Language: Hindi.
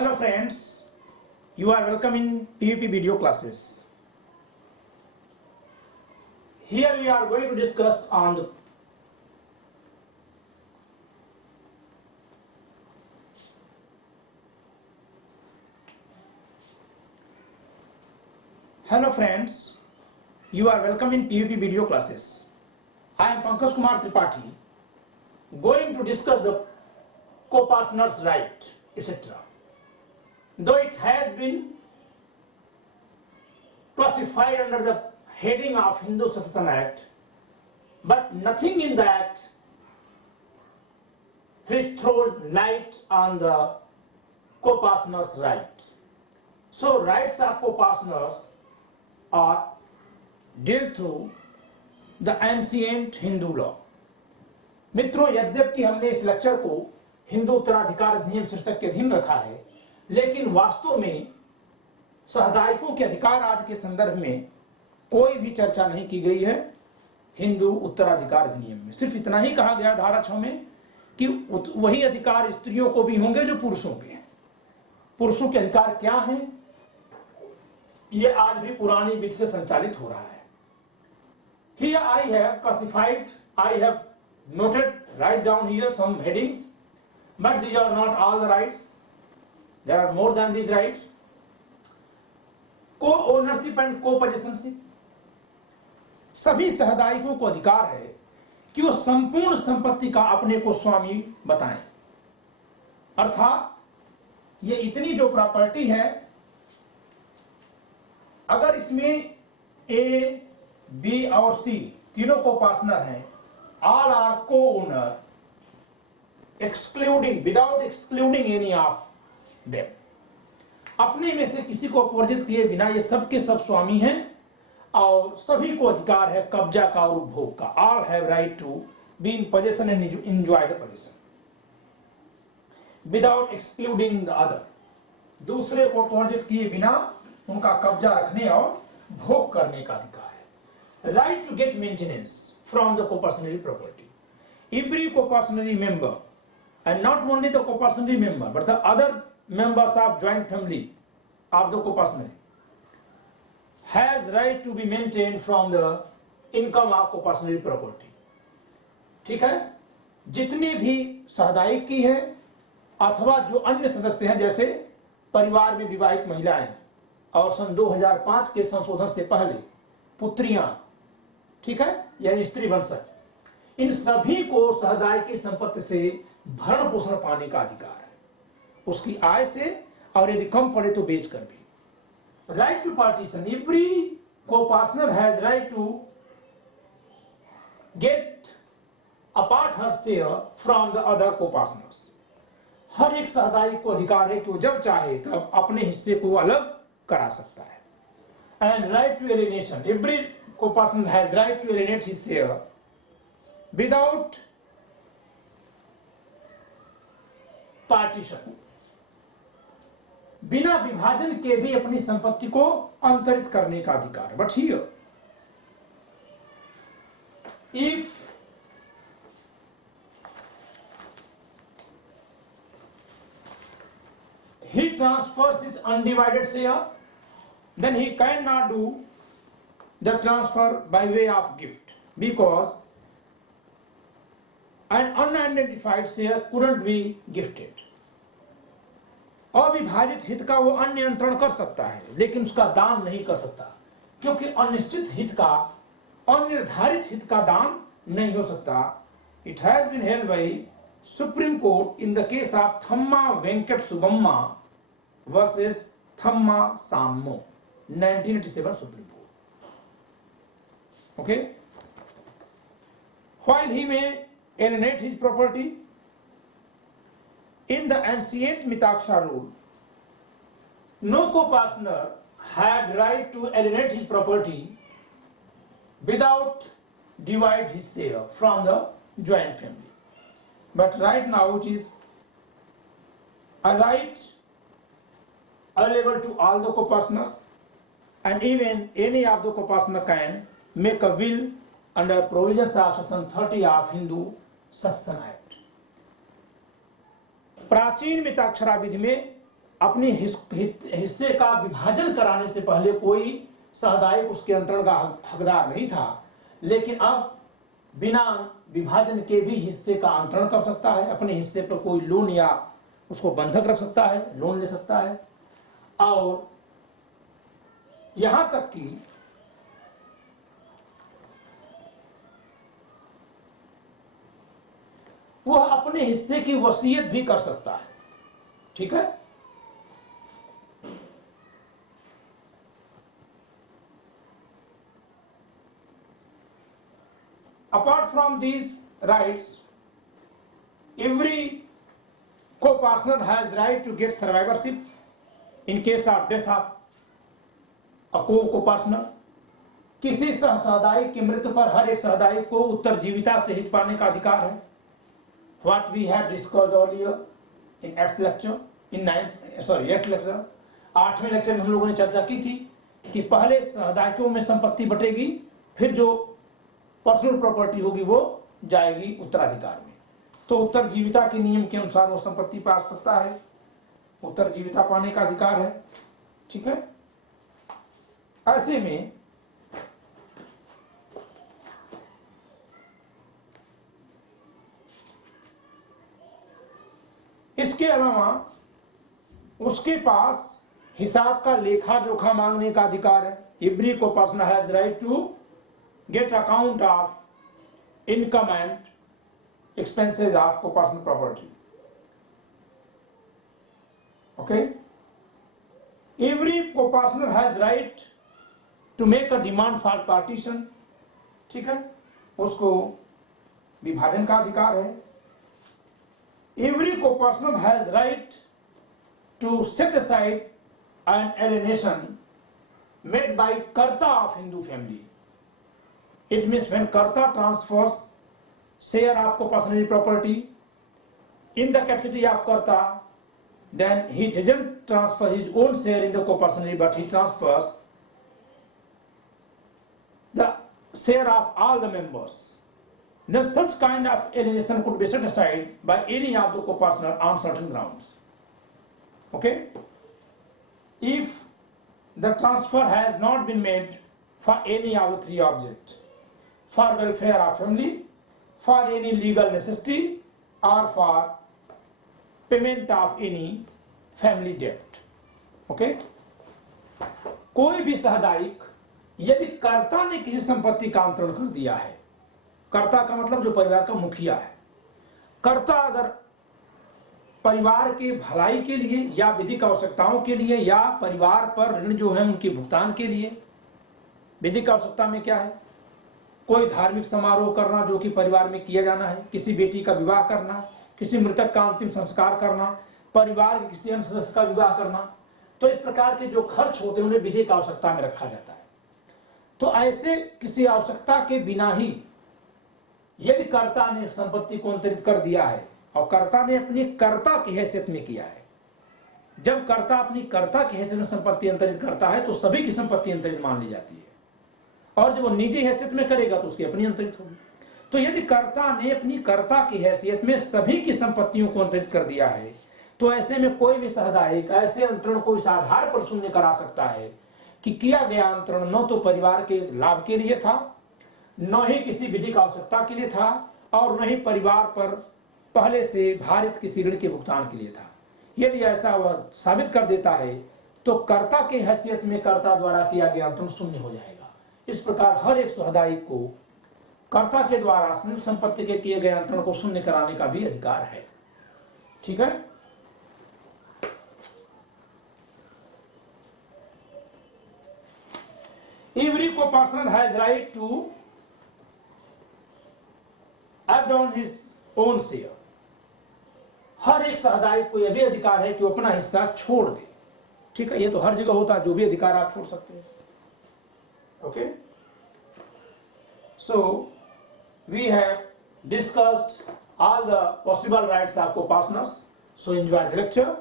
Hello friends, you are welcome in PUP video classes. Here we are going to discuss on the Hello friends, you are welcome in PUP video classes. I am Pankaj Kumar Tripathi, going to discuss the co-partner's right, etc. Though it had been classified under the heading of Hindu Succession Act, but nothing in that which throws light on the co-partner's rights. So rights of co-partners are dealt through the ancient Hindu law. मित्रों, यद्यपि हमने इस लेक्चर को हिंदू उत्तराधिकार अधिनियम शीर्षक के अधीन रखा है, लेकिन वास्तव में सहदायिकों के अधिकार आदि के संदर्भ में कोई भी चर्चा नहीं की गई है हिंदू उत्तराधिकार अधिनियम में। सिर्फ इतना ही कहा गया धारा 6 में कि वही अधिकार स्त्रियों को भी होंगे जो पुरुषों के हैं। पुरुषों के अधिकार क्या हैं, ये आज भी पुरानी विधि से संचालित हो रहा है। Here I have classified, I have noted, write down here some headings, but these are not all the rights. There are more than these rights. Co-ownership and co-possessorship. सभी सहदायिकों को अधिकार है कि वो संपूर्ण संपत्ति का अपने को स्वामी बताएं। अर्थात ये इतनी जो प्रॉपर्टी है, अगर इसमें ए, बी और सी तीनों को पार्टनर हैं, all are co-owner, excluding, without excluding any of them. अपने में से किसी को अपवर्जित किए बिना ये सब के सब स्वामी हैं और सभी को अधिकार है कब्जा का और उपभोग का। All have right to be in possession and enjoy the possession without excluding the other. दूसरे को अपवर्जित किए बिना उनका कब्जा रखने और भोग करने का अधिकार है। Right to get maintenance from the co-partnership property. Every co-partnership member, and not only the co-partnership member, but the other members of joint family of the co-partnership, has right to be maintained from the income of co-partnership property. ठीक है, जितने भी सहदायिक की है अथवा जो अन्य सदस्य हैं, जैसे परिवार में विवाहित महिलाएं और सन 2005 के संशोधन से पहले पुत्रियां, ठीक है, यानी स्त्री वंशज, इन सभी को सहदायिक की संपत्ति से भरण पोषण पाने का अधिकार है, उसकी आय से और यदि कम पड़े तो बेचकर भी। Right to partition. Every co-partner has right to get apart her share from the other co-partners. हर एक सहदायिक को अधिकार है कि वो जब चाहे तब अपने हिस्से को अलग करा सकता है. And right to alienation. Every co-partner has right to alienate his share without partition. बिना विभाजन के भी अपनी संपत्ति को अंतरित करने का अधिकार. But here, if he transfers his undivided share, then he cannot do the transfer by way of gift, because an unidentified share couldn't be gifted. अविभाजित हित का वो अनियंत्रण कर सकता है, लेकिन उसका दान नहीं कर सकता, क्योंकि अनिश्चित हित का, अनिर्धारित हित का दान नहीं हो सकता. It has been held by Supreme Court in the case of Thamma Venkat Subamma versus Thamma Sammo, 1987 Supreme Court. Okay, while he may alienate his property, in the ancient Mitaksha rule, no co-partner had right to alienate his property without divide his share from the joint family. But right now it is a right available to all the co-partners, and even any of the co-partner can make a will under provisions of section 30 of Hindu Succession Act. प्राचीन मिताक्षरा विधि में अपने हिस्से का विभाजन कराने से पहले कोई सहदायिक उसके अंतरण का हकदार नहीं था, लेकिन अब बिना विभाजन के भी हिस्से का अंतरण कर सकता है। अपने हिस्से पर कोई लोन या उसको बंधक रख सकता है, लोन ले सकता है, और यहां तक कि वह अपने हिस्से की वसीयत भी कर सकता है। ठीक है, apart from these rights, every co-partner has right to get survivorship in case of death of a co-partner. किसी सहदायिक की मृत्यु पर हर एक सहदायिक को उत्तरजीविता से हित पाने का अधिकार है। What we have discussed earlier in 8th lecture, in 8th lecture, 8वें लेक्चर में हम लोगों ने चर्चा की थी कि पहले सहदायिकों में संपत्ति बटेगी, फिर जो पर्सनल प्रॉपर्टी होगी वो जाएगी उत्तराधिकार में। तो उत्तरजीविता के नियम के अनुसार वो संपत्ति पा सकता है, उत्तरजीविता पाने का अधिकार है। ठीक है, ऐसे में इसके अलावा उसके पास हिसाब का लेखा जोखा मांगने का अधिकार है। Every co-person has right to get account of income and expenses of co-personal property. Okay, every co-person has right to make a demand for partition. ठीक है, उसको विभाजन का अधिकार है। Every co-person has right to set aside an alienation made by Karta of Hindu family. It means when Karta transfers share of co-personal property in the capacity of Karta, then he doesn't transfer his own share in the co-personal, but he transfers the share of all the members. Then such kind of alienation could be set aside by any of the co-partner on certain grounds. Okay, if the transfer has not been made for any of the three objects, for welfare of family, for any legal necessity, or for payment of any family debt. Okay, कोई भी सहदायिक यदि कर्ता ने किसी संपत्ति का अंतरण कर दिया है, कर्ता का मतलब जो परिवार का मुखिया है, कर्ता अगर परिवार के भलाई के लिए या विधिक आवश्यकताओं के लिए या परिवार पर ऋण जो है उनके भुगतान के लिए, विधिक आवश्यकता में क्या है, कोई धार्मिक समारोह करना जो कि परिवार में किया जाना है, किसी बेटी का विवाह करना, किसी मृतक का अंतिम संस्कार करना, परिवार के किसी अन्य सदस्य का विवाह करना, तो इस प्रकार के जो खर्च होते हैं उन्हें विधिक आवश्यकता में रखा जाता है। तो ऐसे किसी आवश्यकता के बिना ही यदि कर्ता ने संपत्ति को अंतरित कर दिया है और कर्ता ने अपनी कर्ता की हैसियत में किया है, जब कर्ता अपनी कर्ता की हैसियत में संपत्ति अंतरित करता है तो सभी की संपत्ति अंतरित मान ली जाती है, और जब वो निजी हैसियत में करेगा तो उसकी अपनी अंतरित होगी। तो यदि कर्ता ने अपनी कर्ता की हैसियत में सभी की संपत्तियों को अंतरित कर दिया है, तो ऐसे में कोई भी सहदायिक ऐसे अंतरण को इस आधार पर शून्य करा सकता है कि किया गया अंतरण न तो परिवार के लाभ के लिए था, न ही किसी विधिक आवश्यकता के लिए था, और न ही परिवार पर पहले से भारित किसी ऋण के भुगतान के लिए था। यदि ऐसा वह साबित कर देता है तो कर्ता की हैसियत में कर्ता द्वारा किया गया अंतरण शून्य हो जाएगा। इस प्रकार हर एक सहदायिक को कर्ता के द्वारा संपत्ति के किए गए अंतरण को शून्य कराने का भी अधिकार है। ठीक है, every co-partner has right to abandon his own share. हर एक सहदायिक को यह भी अधिकार है कि वो अपना हिस्सा छोड़ दे। ठीक है, ये तो हर जगह होता है, जो भी अधिकार आप छोड़ सकते हैं। Okay, so we have discussed all the possible rights of co-partners. So enjoy the lecture.